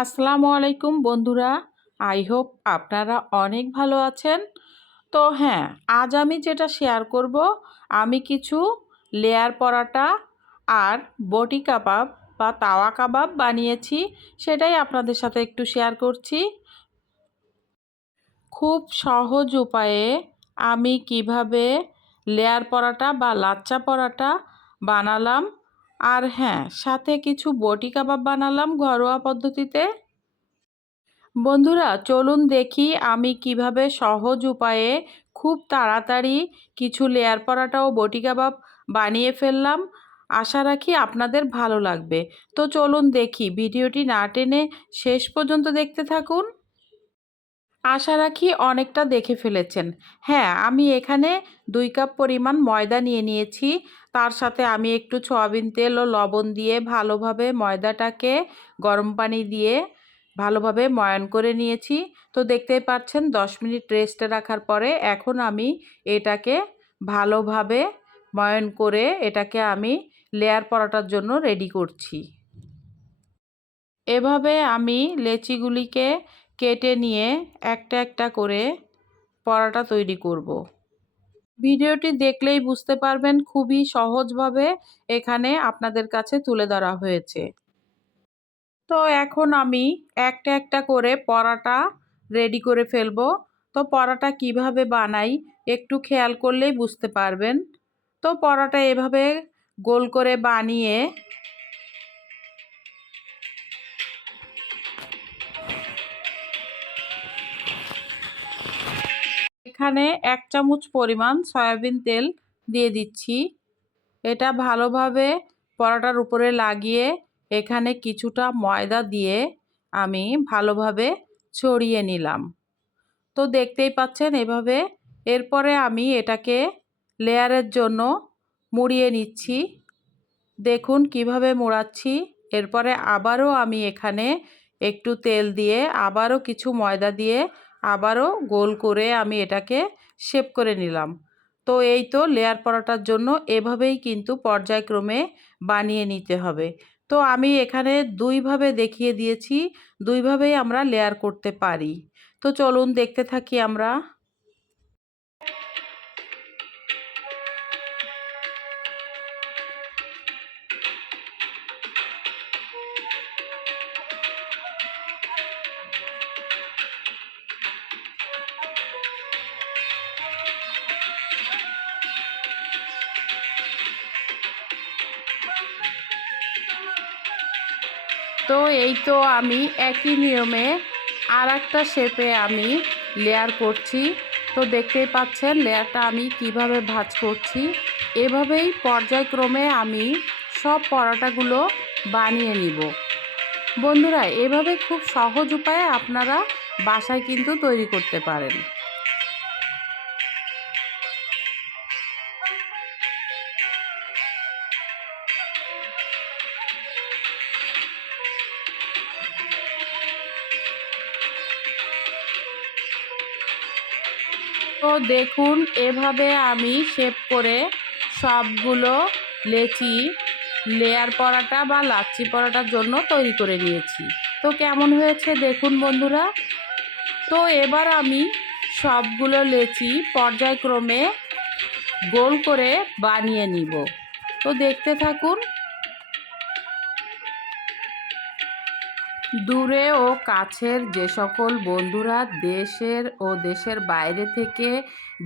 আসসালামু আলাইকুম বন্ধুরা। আই হোপ আপনারা অনেক ভালো আছেন। তো হ্যাঁ, আজ আমি যেটা শেয়ার করব, আমি কিছু লেয়ার পরাটা আর বটি কাবাব বা তাওয়া কাবাব বানিয়েছি, সেটাই আপনাদের সাথে একটু শেয়ার করছি। খুব সহজ উপায়ে আমি কিভাবে লেয়ার পরাটা বা লাচ্চা পরাটা বানালাম, আর হ্যাঁ, সাথে কিছু বটি কাবাব বানালাম ঘরোয়া পদ্ধতিতে। বন্ধুরা চলুন দেখি আমি কিভাবে সহজ উপায়ে খুব তাড়াতাড়ি কিছু লেয়ার পরাটা ও বটি কাবাব বানিয়ে ফেললাম। আশা রাখি আপনাদের ভালো লাগবে। তো চলুন দেখি, ভিডিওটি না টেনে শেষ পর্যন্ত দেখতে থাকুন। আশা রাখি অনেকটা দেখে ফেলেছেন। হ্যাঁ, আমি এখানে 2 কাপ পরিমাণ ময়দা নিয়ে নিয়েছি। তার সাথে আমি একটু সয়াবিন তেল ও লবণ দিয়ে ভালোভাবে ময়দাটাকে গরম পানি দিয়ে ভালোভাবে ময়ান করে নিয়েছি। তো দেখতেই পাচ্ছেন 10 মিনিট রেস্টে রাখার পরে এখন আমি এটাকে ভালোভাবে ময়ান করে এটাকে আমি লেয়ার পরাটার জন্য রেডি করছি। এভাবে আমি লেচিগুলিকে কেটে নিয়ে একটা একটা করে পরাটা তৈরি করব। ভিডিওটি দেখলেই বুঝতে পারবেন খুবই সহজভাবে এখানে আপনাদের কাছে তুলে ধরা হয়েছে। তো এখন আমি একটা একটা করে পরাটা রেডি করে ফেলবো। তো পরাটা কিভাবে বানাই একটু খেয়াল করলেই বুঝতে পারবেন। তো পরাটা এভাবে গোল করে বানিয়ে এখানে 1 চামচ পরিমাণ সয়াবিন তেল দিয়ে দিচ্ছি। এটা ভালোভাবে পরাটার উপরে লাগিয়ে এখানে কিছুটা ময়দা দিয়ে আমি ভালোভাবে ছড়িয়ে নিলাম। তো দেখতেই পাচ্ছেন এভাবে। এরপরে আমি এটাকে লেয়ারের জন্য মুড়িয়ে নিচ্ছি। দেখুন কিভাবে মোড়াচ্ছি। এরপরে আবারও আমি এখানে একটু তেল দিয়ে আবারও কিছু ময়দা দিয়ে আবারও গোল করে আমি এটাকে শেপ করে নিলাম। তো এই তো লেয়ার পরাটার জন্য এভাবেই কিন্তু পর্যায়ক্রমে বানিয়ে নিতে হবে। তো আমি এখানে দুইভাবে দেখিয়ে দিয়েছি, দুইভাবেই আমরা লেয়ার করতে পারি। তো চলুন দেখতে থাকি আমরা। তো এই তো আমি একই নিয়মে আর একটা শেপে আমি লেয়ার করছি। তো দেখতেই পাচ্ছেন লেয়ারটা আমি কিভাবে ভাঁজ করছি। এভাবেই পর্যায়ক্রমে আমি সব পরোটাগুলো বানিয়ে নিব। বন্ধুরা এভাবে খুব সহজ উপায়ে আপনারা বাসায় কিন্তু তৈরি করতে পারেন। তো দেখুন এভাবে আমি শেপ করে সবগুলো লেচি লেয়ার পরাটা বা লাচ্ছি পরাটার জন্য তৈরি করে নিয়েছি। তো কেমন হয়েছে দেখুন বন্ধুরা। তো এবার আমি সবগুলো লেচি পর্যায়ক্রমে গোল করে বানিয়ে নিব। তো দেখতে থাকুন। দূরে ও কাছের যে সকল বন্ধুরা দেশের ও দেশের বাইরে থেকে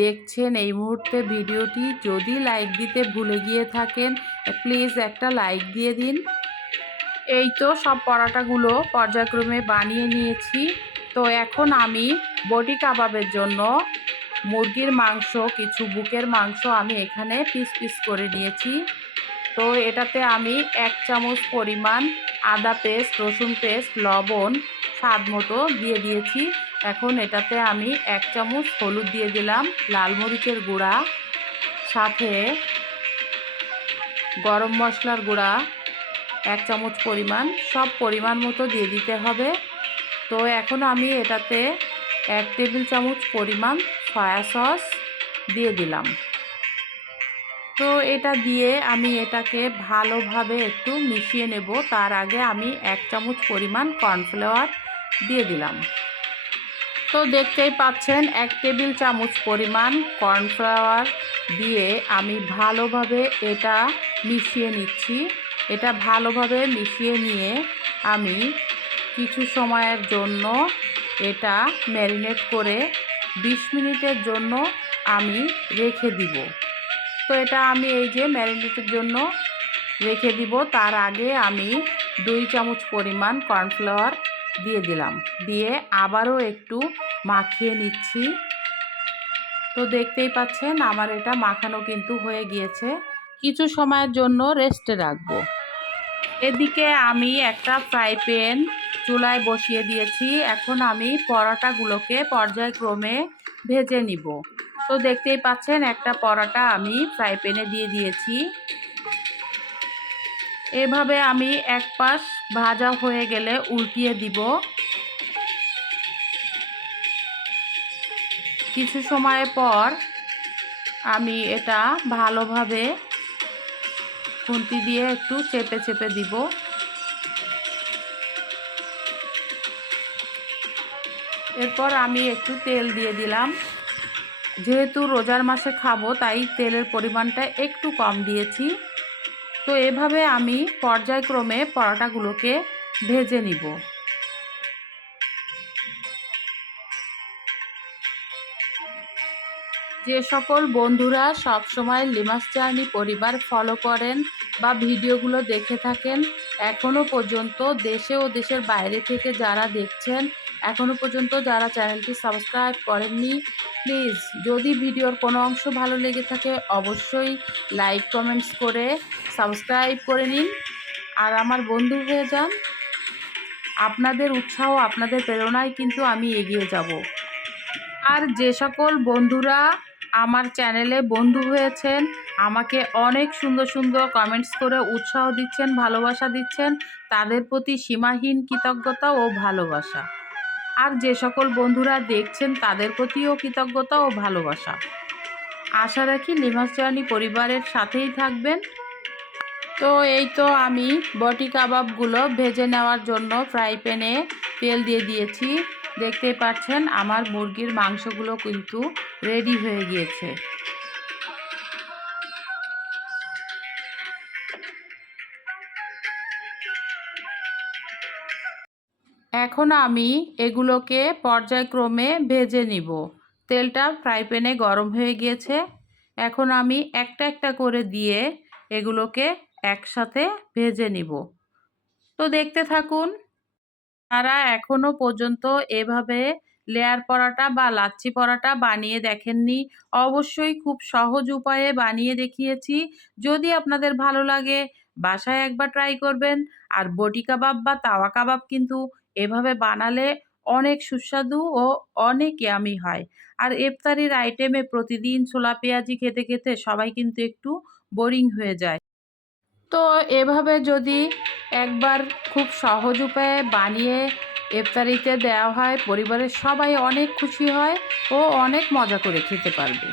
দেখছেন এই মুহূর্তে ভিডিওটি, যদি লাইক দিতে ভুলে গিয়ে থাকেন প্লিজ একটা লাইক দিয়ে দিন। এই তো সব পরাটাগুলো পর্যায়ক্রমে বানিয়ে নিয়েছি। তো এখন আমি বটি কাবাবের জন্য মুরগির মাংস, কিছু বুকের মাংস আমি এখানে পিস পিস করে নিয়েছি। তো এটাতে আমি 1 চামচ পরিমাণ আদা পেস্ট, রসুন পেস্ট, লবণ স্বাদ মতো দিয়ে দিয়েছি। এখন এটাতে আমি 1 চামচ হলুদ দিয়ে দিলাম, লাল মরিচের গুঁড়া, সাথে গরম মশলার গুঁড়া 1 চামচ পরিমাণ, সব পরিমাণ মতো দিয়ে দিতে হবে। তো এখন আমি এটাতে 1 টেবিল চামচ পরিমাণ সয়া সস দিয়ে দিলাম। তো এটা দিয়ে আমি এটাকে ভালোভাবে একটু মিশিয়ে নেব। তার আগে আমি 1 চামচ পরিমাণ কর্নফ্লাওয়ার দিয়ে দিলাম। তো দেখতেই পাচ্ছেন 1 টেবিল চামচ পরিমাণ কর্নফ্লাওয়ার দিয়ে আমি ভালোভাবে এটা মিশিয়ে নিচ্ছি। এটা ভালোভাবে মিশিয়ে নিয়ে আমি কিছু সময়ের জন্য এটা ম্যারিনেট করে 20 মিনিটের জন্য আমি রেখে দিব। তো এটা আমি এই যে ম্যারিনেটের জন্য রেখে দিব, তার আগে আমি 2 চামচ পরিমাণ কর্নফ্লাওয়ার দিয়ে দিলাম। দিয়ে আবারও একটু মাখিয়ে নিচ্ছি। তো দেখতেই পাচ্ছেন আমার এটা মাখানো কিন্তু হয়ে গিয়েছে। কিছু সময়ের জন্য রেস্টে রাখবো। এদিকে আমি একটা ফ্রাই প্যান চুলায় বসিয়ে দিয়েছি। এখন আমি পরোটাগুলোকে পর্যায়ক্রমে ভেজে নিব। তো দেখতেই পাচ্ছেন একটা পরোটা আমি ফ্রাই প্যানে দিয়ে দিয়েছি। এভাবে আমি এক পাশ ভাজা হয়ে গেলে উল্টিয়ে দিব। কিছু সময় পর আমি এটা ভালোভাবে খুন্তি দিয়ে একটু চেপে চেপে দিব। এরপর আমি একটু তেল দিয়ে দিলাম। যেহেতু রোজার মাসে খাবো তাই তেলের পরিমাণটা একটু কম দিয়েছি। তো এভাবে আমি পর্যায়ক্রমে পরোটাগুলোকে ভেজে নিব। যে সকল বন্ধুরা সবসময় লিমাস জার্নি পরিবার ফলো করেন বা ভিডিওগুলো দেখে থাকেন, এখনও পর্যন্ত দেশে ও দেশের বাইরে থেকে যারা দেখছেন, এখনও পর্যন্ত যারা চ্যানেলটি সাবস্ক্রাইব করেননি, প্লিজ যদি ভিডিওর কোনো অংশ ভালো লেগে থাকে অবশ্যই লাইক কমেন্টস করে সাবস্ক্রাইব করে নিন আর আমার বন্ধু হয়ে যান। আপনাদের উৎসাহ, আপনাদের প্রেরণায় কিন্তু আমি এগিয়ে যাব। আর যে সকল বন্ধুরা আমার চ্যানেলে বন্ধু হয়েছেন, আমাকে অনেক সুন্দর সুন্দর কমেন্টস করে উৎসাহ দিচ্ছেন, ভালোবাসা দিচ্ছেন, তাদের প্রতি সীমাহীন কৃতজ্ঞতা ও ভালোবাসা। আর যে সকল বন্ধুরা দেখছেন তাদের প্রতিও কৃতজ্ঞতা ও ভালোবাসা। আশা রাখি লিমাস জার্নি পরিবারের সাথেই থাকবেন। তো এই তো আমি বটি কাবাবগুলো ভেজে নেওয়ার জন্য ফ্রাই প্যানে তেল দিয়ে দিয়েছি। দেখতেই পাচ্ছেন আমার মুরগির মাংসগুলো কিন্তু রেডি হয়ে গিয়েছে। এখন আমি এগুলোকে পর্যায়ক্রমে ভেজে নিব। তেলটা ফ্রাই প্যানে গরম হয়ে গিয়েছে। এখন আমি একটা একটা করে দিয়ে এগুলোকে একসাথে ভেজে নিব। তো দেখতে থাকুন। তারা এখনো পর্যন্ত এভাবে লেয়ার পরাটা বা লাচ্ছি পরাটা বানিয়ে দেখেননি, অবশ্যই খুব সহজ উপায়ে বানিয়ে দেখিয়েছি। যদি আপনাদের ভালো লাগে বাসায় একবার ট্রাই করবেন। আর বটি কাবাব বা তাওয়া কাবাব কিন্তু এভাবে বানালে অনেক সুস্বাদু ও অনেক ইয়ামি হয়। আর ইফতারির আইটেমে প্রতিদিন ছোলা পেঁয়াজি খেতে খেতে সবাই কিন্তু একটু বোরিং হয়ে যায়। তো এভাবে যদি একবার খুব সহজ উপায়ে বানিয়ে ইফতারিতে দেওয়া হয়, পরিবারের সবাই অনেক খুশি হয় ও অনেক মজা করে খেতে পারবে।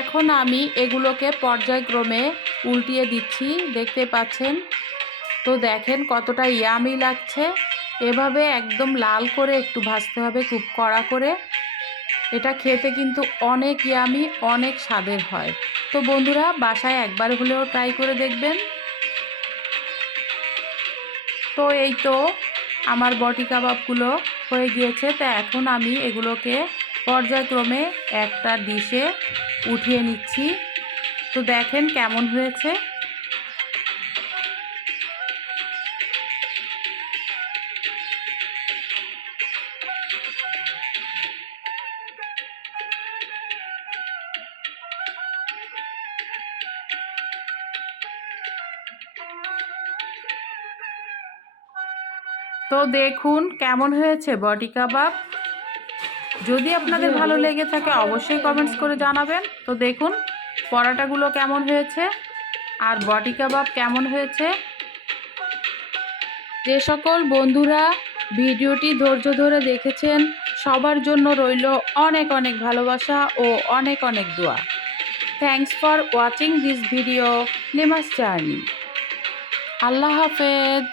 এখন আমি এগুলোকে পর্যায়ক্রমে উল্টিয়ে দিচ্ছি, দেখতে পাচ্ছেন। তো দেখেন কতটা ইয়ামি লাগছে। এভাবে একদম লাল করে একটু ভাজতে হবে, খুব কড়া করে। এটা খেতে কিন্তু অনেক ইয়ামি, অনেক স্বাদের হয়। তো বন্ধুরা বাসায় একবার হলেও ট্রাই করে দেখবেন। তো এই তো আমার বটি কাবাবগুলো হয়ে গিয়েছে। তো এখন আমি এগুলোকে পর্যায়ক্রমে একটা ডিশে উঠিয়ে নিচ্ছি। তো দেখেন কেমন হয়েছে। তো দেখুন কেমন হয়েছে বটি কাবাব। যদি আপনাদের ভালো লেগে থাকে অবশ্যই কমেন্টস করে জানাবেন। তো দেখুন পরোটাগুলো কেমন হয়েছে আর বটি কাবাব কেমন হয়েছে। যে সকল বন্ধুরা ভিডিওটি ধৈর্য ধরে দেখেছেন সবার জন্য রইল অনেক অনেক ভালোবাসা ও অনেক অনেক দোয়া। Thanks for watching this video Lima's journey. আল্লাহ হাফেজ।